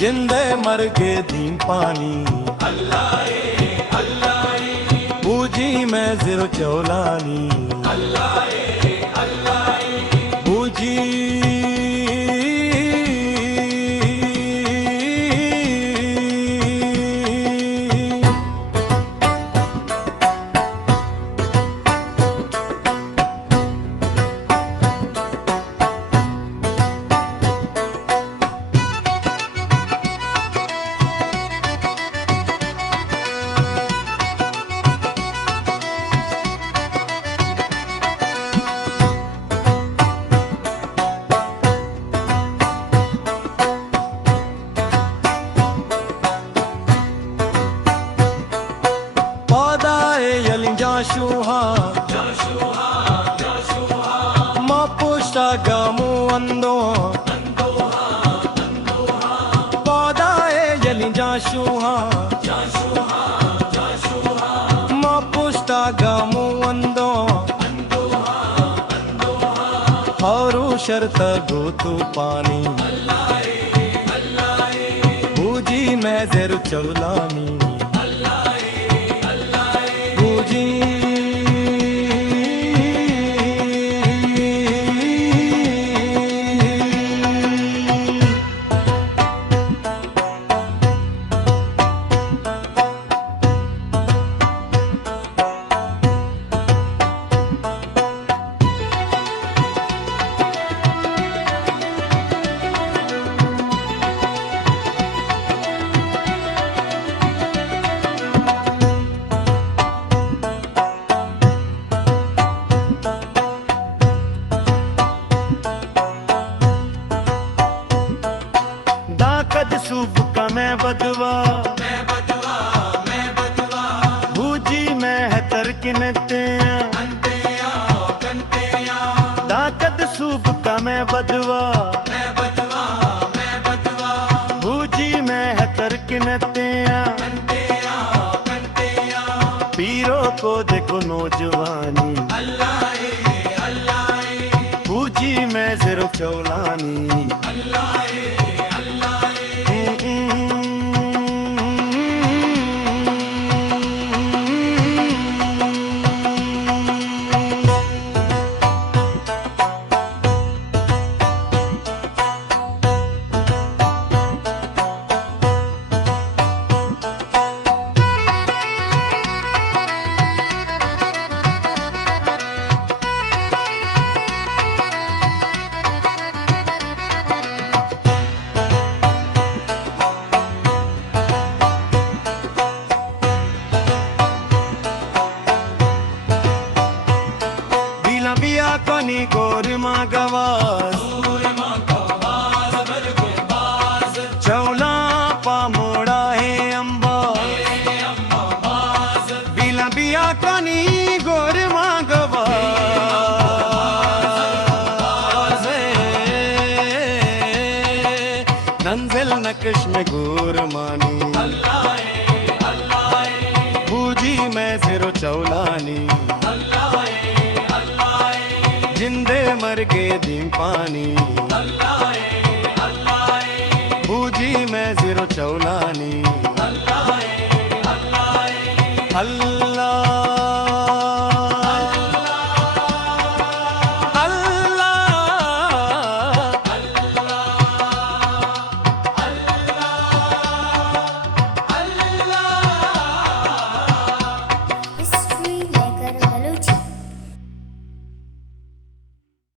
जिंदे मर के दीन पानी बूजी मैं जिरो चौलानी बूजी Joshua, ma pusta gamu ando, pada e yelin Joshua, ma pusta gamu ando, haru sharta gotu pani, booji मैं ज़ेर चौलानी बूजी सूब का मैं बदवा बूजी मैं है तरकिनते दाकद सूब का मैं बदवा बूजी मैं है तरकिनते पीरों को देखो नौजवानी बूजी मैं ज़ेरो चौलानी गोरमा गवास चौला पामोड़ा है अम्बा बिला बिया कनी गोरमा गवास नंजल नक्श में गोरमानी बूजी मैं ज़ेरो चौलानी जिंदे मर के दीन पानी बूजी मैं ज़ेरो चौलानी अल्लाह